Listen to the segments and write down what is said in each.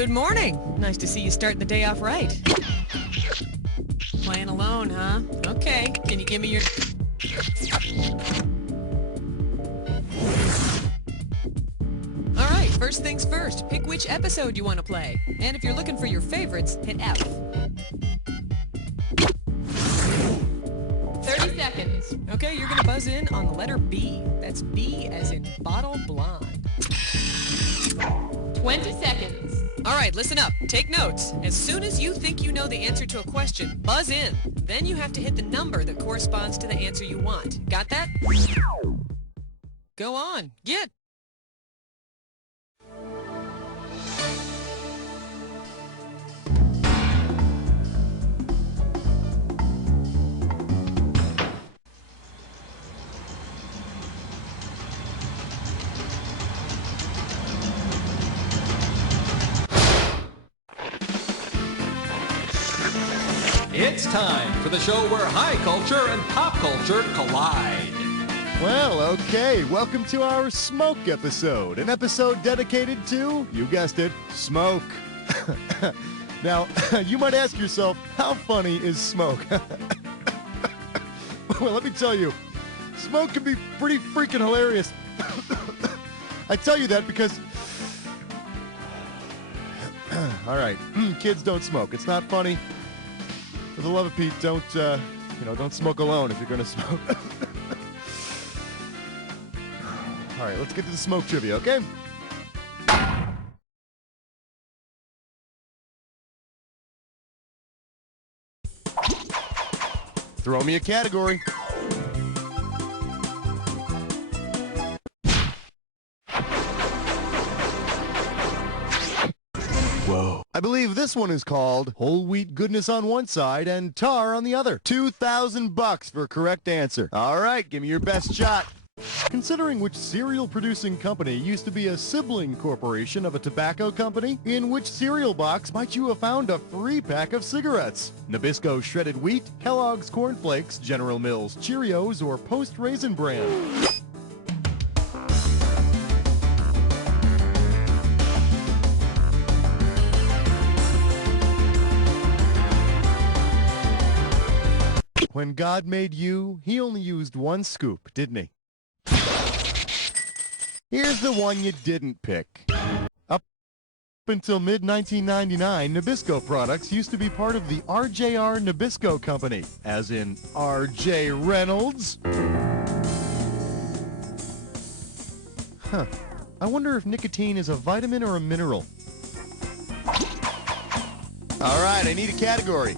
Good morning. Nice to see you starting the day off right. Playing alone, huh? Okay, can you give me your... Alright, first things first. Pick which episode you want to play. And if you're looking for your favorites, hit F. 30 seconds. Okay, you're gonna buzz in on the letter B. That's B as in bottle blonde. 20 seconds. Alright, listen up. Take notes. As soon as you think you know the answer to a question, buzz in. Then you have to hit the number that corresponds to the answer you want. Got that? Go on. Get. It's time for the show where high culture and pop culture collide. Well, okay, welcome to our Smoke episode, an episode dedicated to, you guessed it, smoke. Now, you might ask yourself, how funny is smoke? Well, let me tell you, smoke can be pretty freaking hilarious. I tell you that because... All right, kids don't smoke. It's not funny. For the love of Pete, don't smoke alone if you're going to smoke. All right, let's get to the smoke trivia, okay? Throw me a category. Whoa. I believe this one is called whole wheat goodness on one side and tar on the other. $2,000 for a correct answer. All right, give me your best shot. Considering which cereal producing company used to be a sibling corporation of a tobacco company, in which cereal box might you have found a free pack of cigarettes? Nabisco shredded wheat, Kellogg's Corn Flakes, General Mills Cheerios, or Post Raisin Bran? When God made you, he only used one scoop, didn't he? Here's the one you didn't pick. Up until mid-1999, Nabisco products used to be part of the RJR Nabisco Company, as in R.J. Reynolds. Huh. I wonder if nicotine is a vitamin or a mineral. All right, I need a category.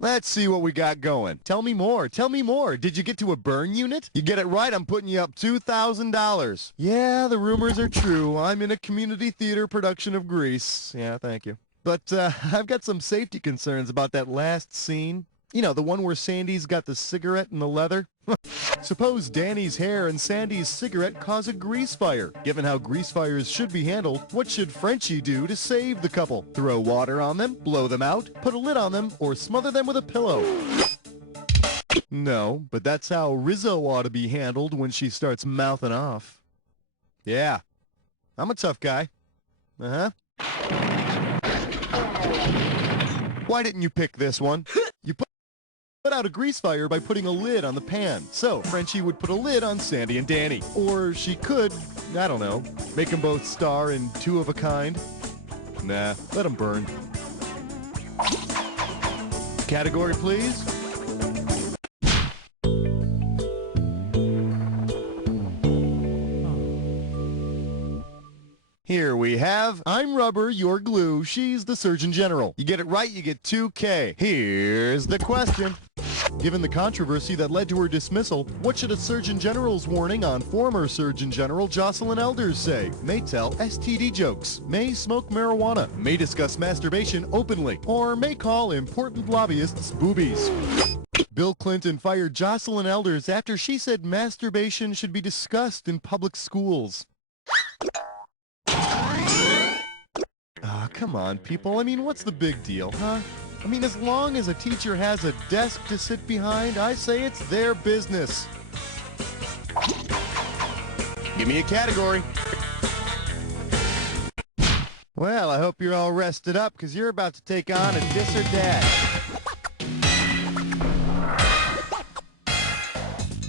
Let's see what we got going. Tell me more. Tell me more. Did you get to a burn unit? You get it right, I'm putting you up $2,000. Yeah, the rumors are true. I'm in a community theater production of Grease. Yeah, thank you. But I've got some safety concerns about that last scene. You know, the one where Sandy's got the cigarette and the leather. Suppose Danny's hair and Sandy's cigarette cause a grease fire. Given how grease fires should be handled, what should Frenchie do to save the couple? Throw water on them, blow them out, put a lid on them, or smother them with a pillow? No, but that's how Rizzo ought to be handled when she starts mouthing off. Yeah, I'm a tough guy. Uh-huh. Why didn't you pick this one? You put out a grease fire by putting a lid on the pan. So, Frenchie would put a lid on Sandy and Danny. Or she could, I don't know, make them both star in Two of a Kind. Nah, let them burn. Category, please. Here we have, I'm rubber, you're glue, she's the Surgeon General. You get it right, you get $2K. Here's the question. Given the controversy that led to her dismissal, what should a Surgeon General's warning on former Surgeon General Jocelyn Elders say? May tell STD jokes, may smoke marijuana, may discuss masturbation openly, or may call important lobbyists boobies. Bill Clinton fired Jocelyn Elders after she said masturbation should be discussed in public schools. Ah, come on, people. I mean, what's the big deal, huh? I mean, as long as a teacher has a desk to sit behind, I say it's their business. Give me a category. Well, I hope you're all rested up because you're about to take on a Dis or Dat.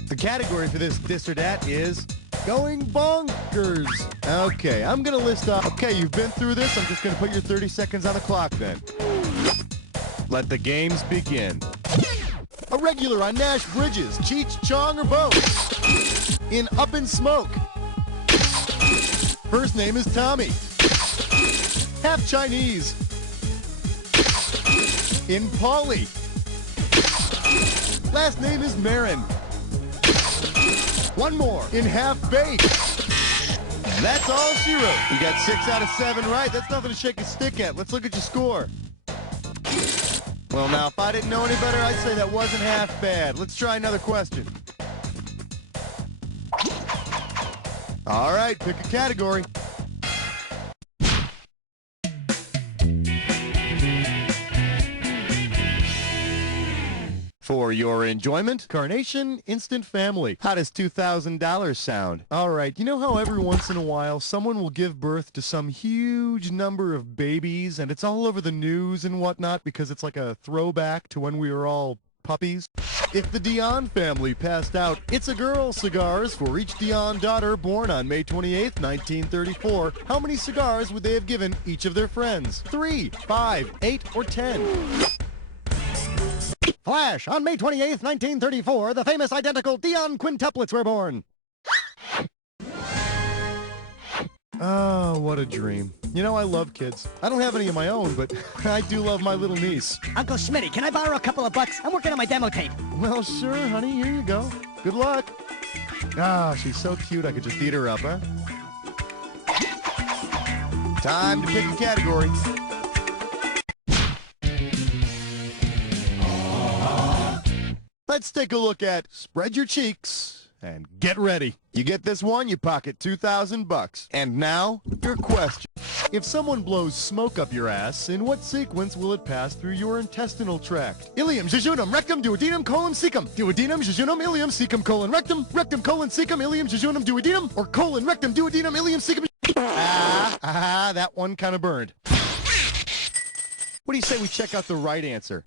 The category for this Dis or Dat is going bonkers. Okay, I'm going to list off. Okay, you've been through this. I'm just going to put your 30 seconds on the clock then. Let the games begin. A regular on Nash Bridges, Cheech, Chong, or both. In Up in Smoke. First name is Tommy. Half Chinese. In Pauly. Last name is Marin. One more. In Half Baked. That's all she wrote. You got 6 out of 7 right. That's nothing to shake a stick at. Let's look at your score. Well, now, if I didn't know any better, I'd say that wasn't half bad. Let's try another question. All right, pick a category. For your enjoyment, Carnation Instant Family. How does $2,000 sound? All right, you know how every once in a while someone will give birth to some huge number of babies and it's all over the news and whatnot because it's like a throwback to when we were all puppies? If the Dion family passed out It's a Girl cigars for each Dion daughter born on May 28th, 1934, how many cigars would they have given each of their friends? 3, 5, 8, or 10? Flash! On May 28th, 1934, the famous identical Dion quintuplets were born. Oh, what a dream. You know, I love kids. I don't have any of my own, but I do love my little niece. Uncle Schmitty, can I borrow a couple of bucks? I'm working on my demo tape. Well, sure, honey. Here you go. Good luck. Ah, she's so cute I could just eat her up, huh? Time to pick a category. Let's take a look at Spread Your Cheeks and Get Ready. You get this one, you pocket $2,000. And now, your question. If someone blows smoke up your ass, in what sequence will it pass through your intestinal tract? Ileum, jejunum, rectum, duodenum, colon, cecum. Duodenum, jejunum, ileum, cecum, colon, rectum. Rectum, colon, cecum, ileum, jejunum, duodenum. Or colon, rectum, duodenum, ileum, cecum. That one kind of burned. What do you say we check out the right answer?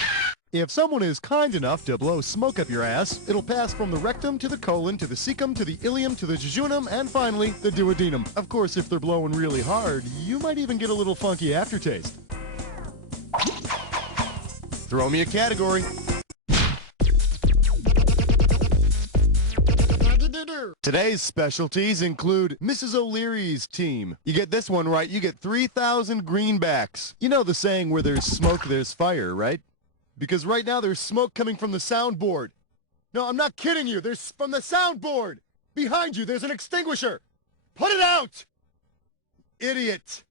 If someone is kind enough to blow smoke up your ass, it'll pass from the rectum to the colon to the cecum to the ileum to the jejunum and finally the duodenum. Of course, if they're blowing really hard, you might even get a little funky aftertaste. Throw me a category. Today's specialties include Mrs. O'Leary's team. You get this one right, you get 3,000 greenbacks. You know the saying where there's smoke, there's fire, right? Because right now there's smoke coming from the soundboard. No, I'm not kidding you. There's from the soundboard. Behind you, there's an extinguisher. Put it out! Idiot.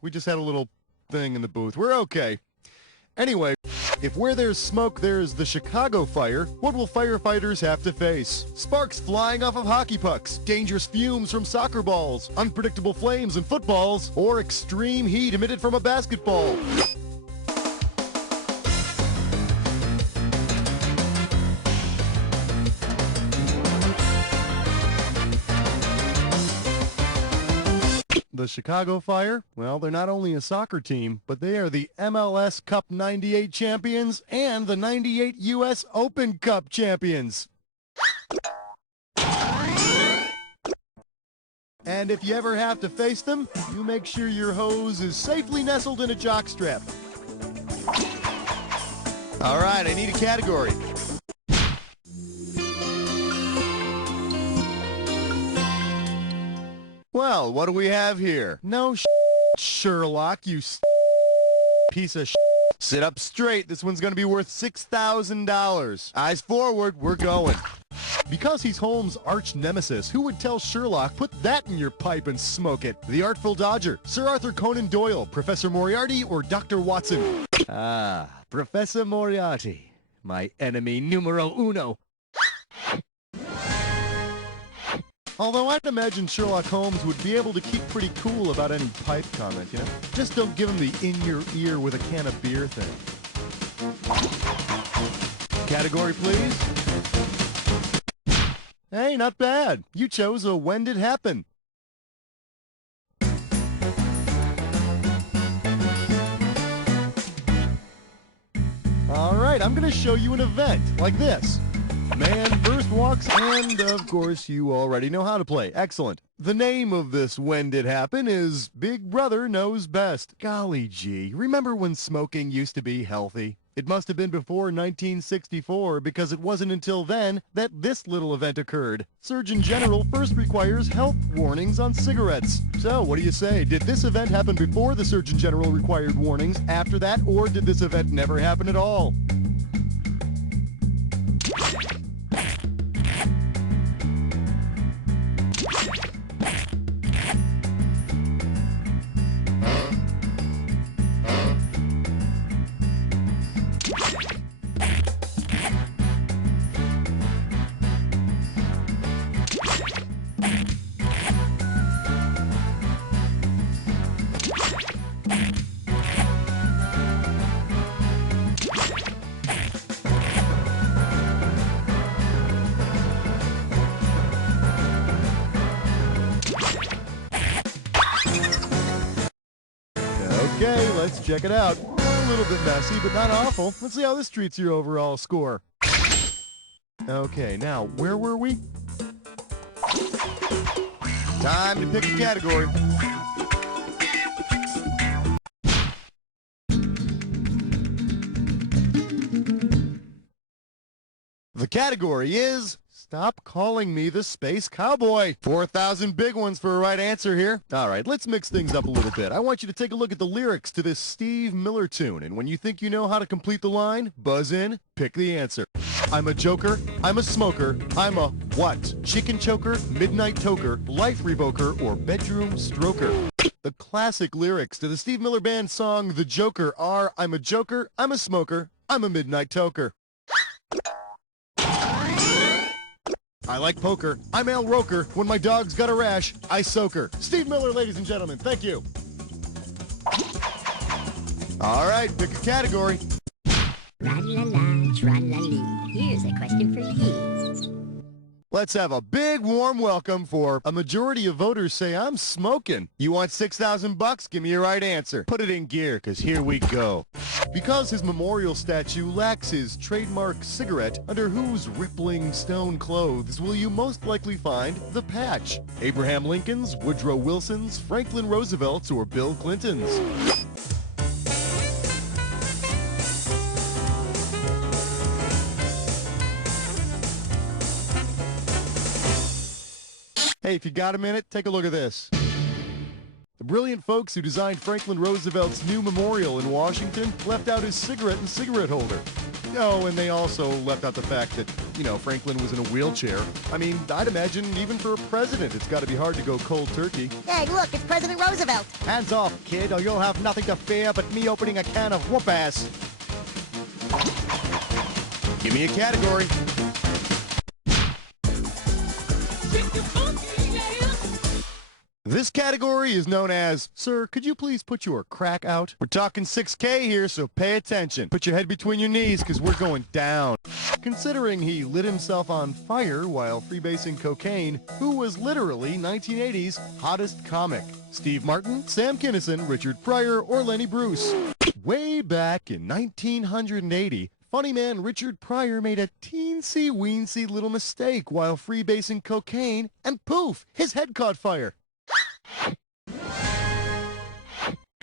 We just had a little thing in the booth. We're okay. Anyway, if where there's smoke, there's the Chicago fire, what will firefighters have to face? Sparks flying off of hockey pucks, dangerous fumes from soccer balls, unpredictable flames in footballs, or extreme heat emitted from a basketball. The Chicago Fire, well, they're not only a soccer team, but they are the MLS Cup 98 champions and the 98 U.S. Open Cup champions. And if you ever have to face them, you make sure your hose is safely nestled in a jockstrap. All right, I need a category. Well, what do we have here? No Sherlock, you piece of Sit up straight. This one's going to be worth $6,000. Eyes forward. We're going. Because he's Holmes' arch nemesis, who would tell Sherlock, put that in your pipe and smoke it? The Artful Dodger, Sir Arthur Conan Doyle, Professor Moriarty, or Dr. Watson? Ah, Professor Moriarty, my enemy numero uno. Although I'd imagine Sherlock Holmes would be able to keep pretty cool about any pipe comment, you know? Just don't give him the in-your-ear with a can of beer thing. Category, please. Hey, not bad. You chose a when did happen. All right, I'm going to show you an event like this. Man first walks, and of course you already know how to play. Excellent. The name of this when did happen is Big Brother Knows Best. Golly gee, remember when smoking used to be healthy? It must have been before 1964 because it wasn't until then that this little event occurred. Surgeon General first requires health warnings on cigarettes. So what do you say? Did this event happen before the Surgeon General required warnings, after that, or did this event never happen at all? Okay, let's check it out. A little bit messy, but not awful. Let's see how this treats your overall score. Okay, now, where were we? Time to pick a category. The category is Stop Calling Me the Space Cowboy. 4,000 big ones for a right answer here. All right, let's mix things up a little bit. I want you to take a look at the lyrics to this Steve Miller tune, and when you think you know how to complete the line, buzz in, pick the answer. I'm a joker, I'm a smoker, I'm a what? Chicken choker, midnight toker, life revoker, or bedroom stroker. The classic lyrics to the Steve Miller Band song The Joker are, I'm a joker, I'm a smoker, I'm a midnight toker. I like poker. I'm Al Roker. When my dog's got a rash, I soak her. Steve Miller, ladies and gentlemen. Thank you. All right, pick a category. Tra-la-la, tra-la-lee. Here's a question for you. Let's have a big warm welcome for a majority of voters say I'm smoking. You want 6,000 bucks? Give me your right answer. Put it in gear, because here we go. Because his memorial statue lacks his trademark cigarette, under whose rippling stone clothes will you most likely find the patch? Abraham Lincoln's, Woodrow Wilson's, Franklin Roosevelt's, or Bill Clinton's? Hey, if you got a minute, take a look at this. The brilliant folks who designed Franklin Roosevelt's new memorial in Washington left out his cigarette and cigarette holder. Oh, and they also left out the fact that, you know, Franklin was in a wheelchair. I mean, I'd imagine even for a president, it's got to be hard to go cold turkey. Hey, look, it's President Roosevelt. Hands off, kid, or you'll have nothing to fear but me opening a can of whoop-ass. Give me a category. This category is known as, Sir, could you please put your crack out? We're talking 6K here, so pay attention. Put your head between your knees, because we're going down. Considering he lit himself on fire while freebasing cocaine, who was literally 1980's hottest comic? Steve Martin, Sam Kinison, Richard Pryor, or Lenny Bruce? Way back in 1980, funny man Richard Pryor made a teensy-weensy little mistake while freebasing cocaine, and poof, his head caught fire.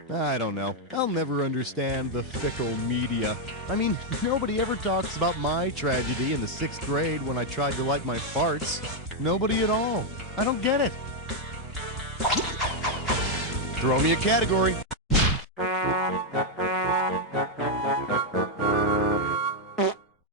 I don't know. I'll never understand the fickle media. I mean, nobody ever talks about my tragedy in the 6th grade when I tried to light my farts. Nobody at all. I don't get it. Throw me a category.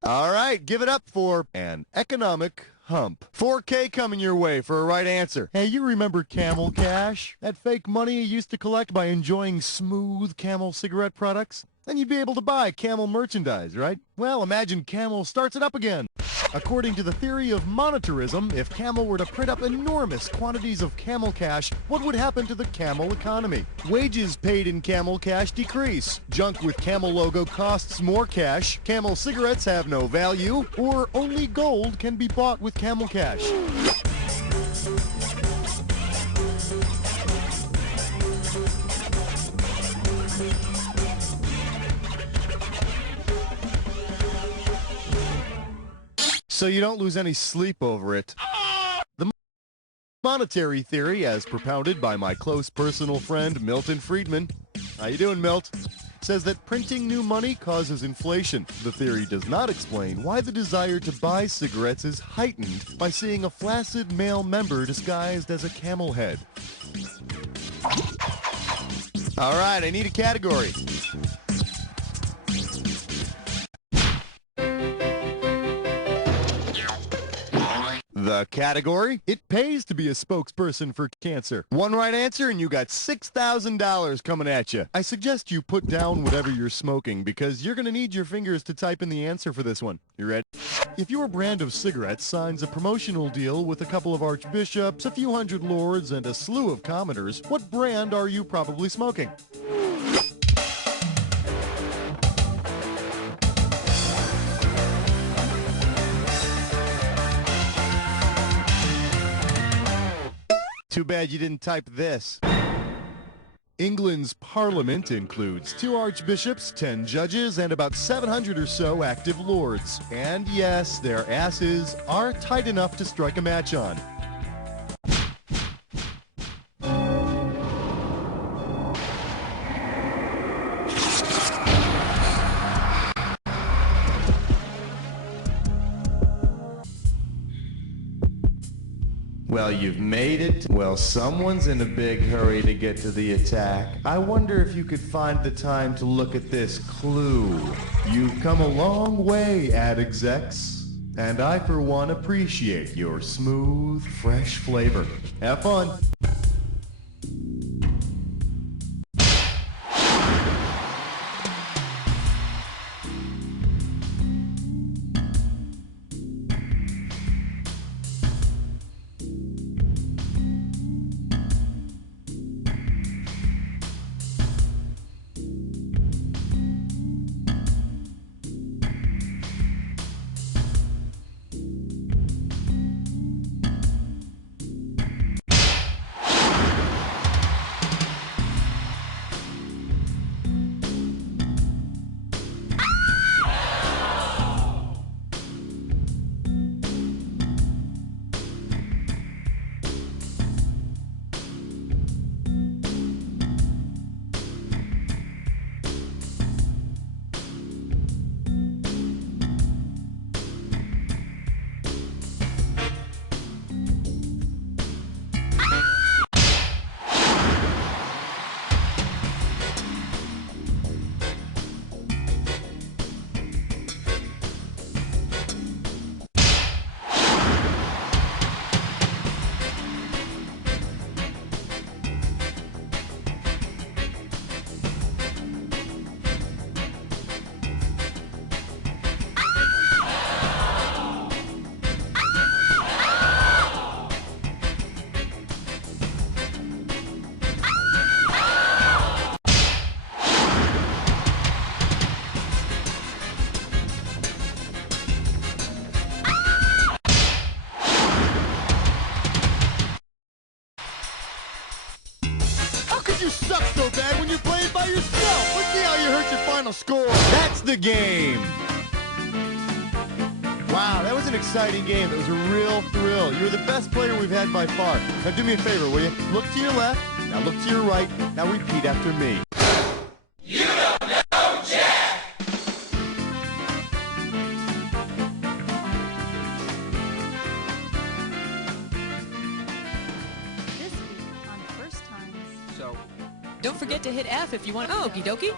All right, give it up for an economic hump. 4K coming your way for a right answer. Hey, you remember Camel Cash? That fake money you used to collect by enjoying smooth Camel cigarette products? then you'd be able to buy Camel merchandise, right? Well, imagine Camel starts it up again. According to the theory of monetarism, if Camel were to print up enormous quantities of Camel cash, what would happen to the Camel economy? Wages paid in Camel cash decrease. Junk with Camel logo costs more cash. Camel cigarettes have no value. Or only gold can be bought with Camel cash. So you don't lose any sleep over it. The monetary theory, as propounded by my close personal friend Milton Friedman, how you doing, Milt? Says that printing new money causes inflation. The theory does not explain why the desire to buy cigarettes is heightened by seeing a flaccid male member disguised as a camel head. All right, I need a category. The category? It pays to be a spokesperson for cancer. One right answer and you got $6,000 coming at you. I suggest you put down whatever you're smoking because you're going to need your fingers to type in the answer for this one. You ready? If your brand of cigarettes signs a promotional deal with a couple of archbishops, a few hundred lords, and a slew of commoners, what brand are you probably smoking? Too bad you didn't type this. England's parliament includes 2 archbishops, 10 judges, and about 700 or so active lords. And yes, their asses are tight enough to strike a match on. Well, you've made it. Well, someone's in a big hurry to get to the attack. I wonder if you could find the time to look at this clue. You've come a long way, ad execs. And I, for one, appreciate your smooth, fresh flavor. Have fun. You suck so bad when you're playing by yourself. Let's see how you hurt your final score. That's the game. Wow, that was an exciting game. It was a real thrill. You're the best player we've had by far. Now do me a favor, will you? Look to your left. Now look to your right. Now repeat after me. You don't know Jack! This week on First Times. Don't forget to hit F if you want. Okie dokie.